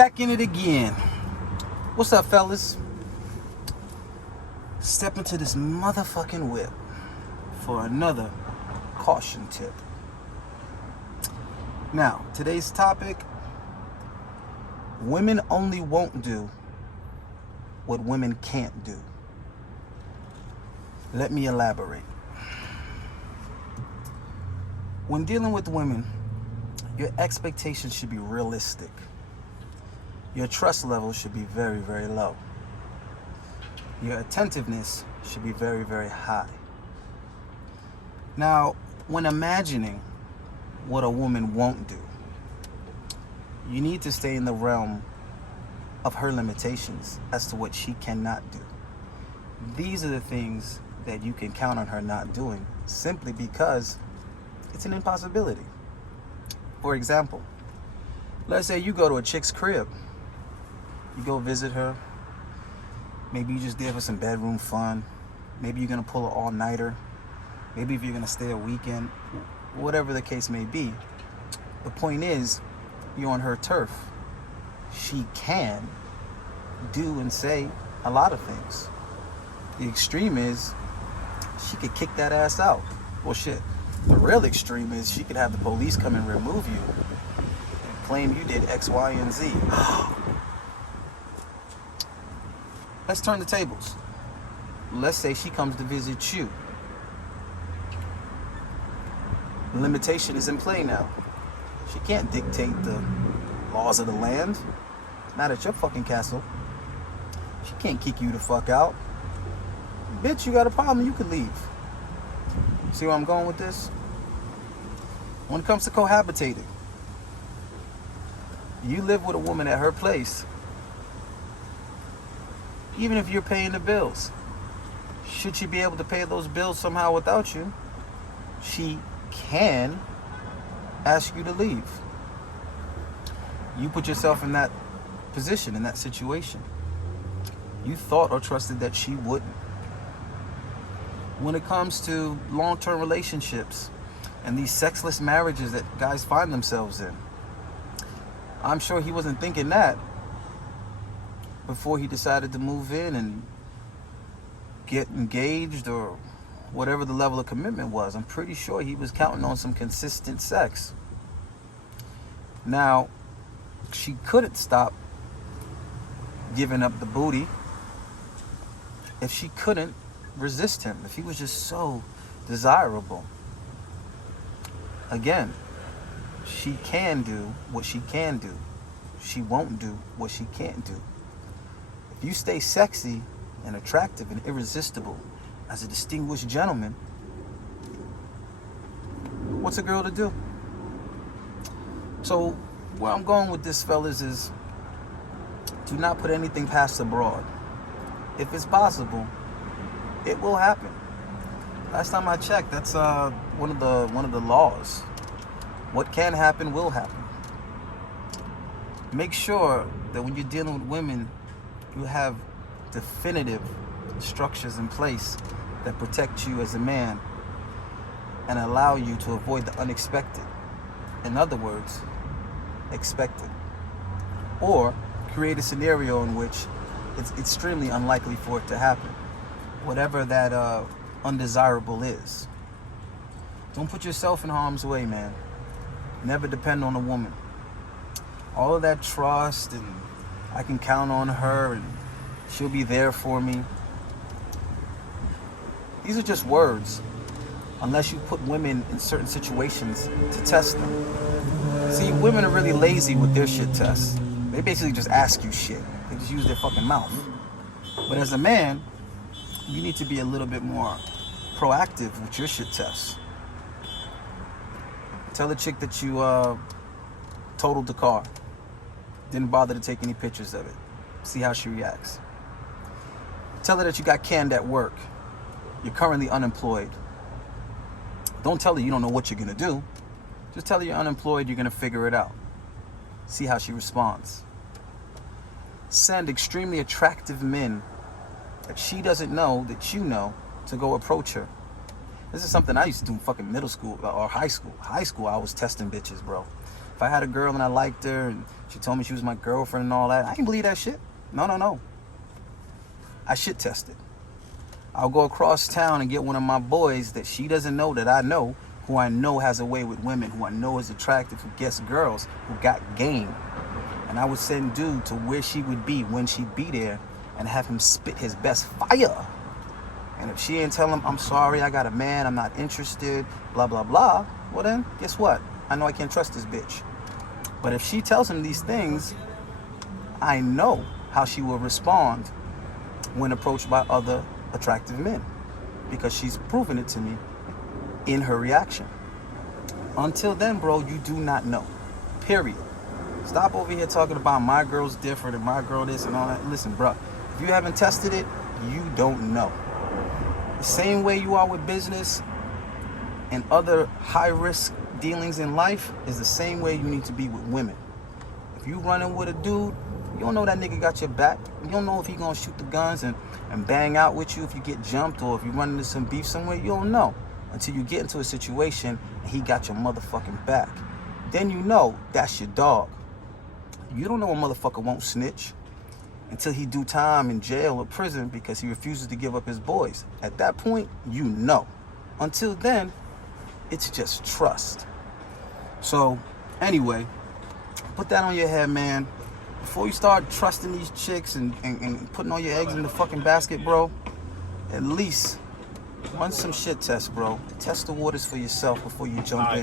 Back in it again. What's up, fellas? Step into this motherfucking whip for another caution tip. Now, today's topic: women only won't do what women can't do. Let me elaborate. When dealing with women, your expectations should be realistic. Your trust level should be very, very low. Your attentiveness should be very, very high. Now, when imagining what a woman won't do, you need to stay in the realm of her limitations as to what she cannot do. These are the things that you can count on her not doing simply because it's an impossibility. For example, let's say you go to a chick's crib. You go visit her. Maybe you just there for some bedroom fun. Maybe you're going to pull an all-nighter. Maybe if you're going to stay a weekend. Whatever the case may be. The point is, you're on her turf. She can do and say a lot of things. The extreme is she could kick that ass out. Well, shit. The real extreme is she could have the police come and remove you and claim you did X, Y, and Z. Let's turn the tables. Let's say she comes to visit you. The limitation is in play now. She can't dictate the laws of the land. Not at your fucking castle. She can't kick you the fuck out. Bitch, you got a problem, you could leave. See where I'm going with this? When it comes to cohabitating, you live with a woman at her place. Even if you're paying the bills, should she be able to pay those bills somehow without you, she can ask you to leave. You put yourself in that position, in that situation. You thought or trusted that she wouldn't. When it comes to long-term relationships and these sexless marriages that guys find themselves in, I'm sure he wasn't thinking that before he decided to move in and get engaged or whatever the level of commitment was. I'm pretty sure he was counting on some consistent sex. Now, she couldn't stop giving up the booty if she couldn't resist him, if he was just so desirable. Again, she can do what she can do. She won't do what she can't do. If you stay sexy and attractive and irresistible as a distinguished gentleman, what's a girl to do? So where I'm going with this, fellas, is do not put anything past the broad. If it's possible, it will happen. Last time I checked, that's one of the laws. What can happen will happen. Make sure that when you're dealing with women, you have definitive structures in place that protect you as a man and allow you to avoid the unexpected. In other words, expect it. Or create a scenario in which it's extremely unlikely for it to happen. Whatever that undesirable is. Don't put yourself in harm's way, man. Never depend on a woman. All of that trust and I can count on her and she'll be there for me. These are just words, unless you put women in certain situations to test them. See, women are really lazy with their shit tests. They basically just ask you shit. They just use their fucking mouth. But as a man, you need to be a little bit more proactive with your shit tests. Tell the chick that you totaled the car. Didn't bother to take any pictures of it. See how she reacts. Tell her that you got canned at work. You're currently unemployed. Don't tell her you don't know what you're going to do. Just tell her you're unemployed, you're going to figure it out. See how she responds. Send extremely attractive men that she doesn't know that you know to go approach her. This is something I used to do in fucking middle school or high school. High school, I was testing bitches, bro. If I had a girl and I liked her and she told me she was my girlfriend and all that, I can believe that shit. No. I shit tested. I'll go across town and get one of my boys that she doesn't know that I know, who I know has a way with women, who I know is attractive, who gets girls, who got game. And I would send dude to where she would be when she'd be there and have him spit his best fire. And if she ain't tell him, I'm sorry, I got a man, I'm not interested, blah, blah, blah, well then, guess what? I know I can't trust this bitch. But if she tells him these things, I know how she will respond when approached by other attractive men, because she's proven it to me in her reaction. Until then, bro, you do not know. Period. Stop over here talking about my girl's different and my girl this and all that. Listen, bro, if you haven't tested it, you don't know. The same way you are with business and other high-risk dealings in life is the same way you need to be with women. If you running with a dude, you don't know that nigga got your back. You don't know if he gonna shoot the guns and bang out with you if you get jumped, or if you run into some beef somewhere. You don't know until you get into a situation and he got your motherfucking back. Then you know that's your dog. You don't know a motherfucker won't snitch until he do time in jail or prison because he refuses to give up his boys. At that point, you know. Until then, it's just trust. So, anyway, put that on your head, man. Before you start trusting these chicks and putting all your eggs in the fucking basket, bro, at least run some shit tests, bro. Test the waters for yourself before you jump in.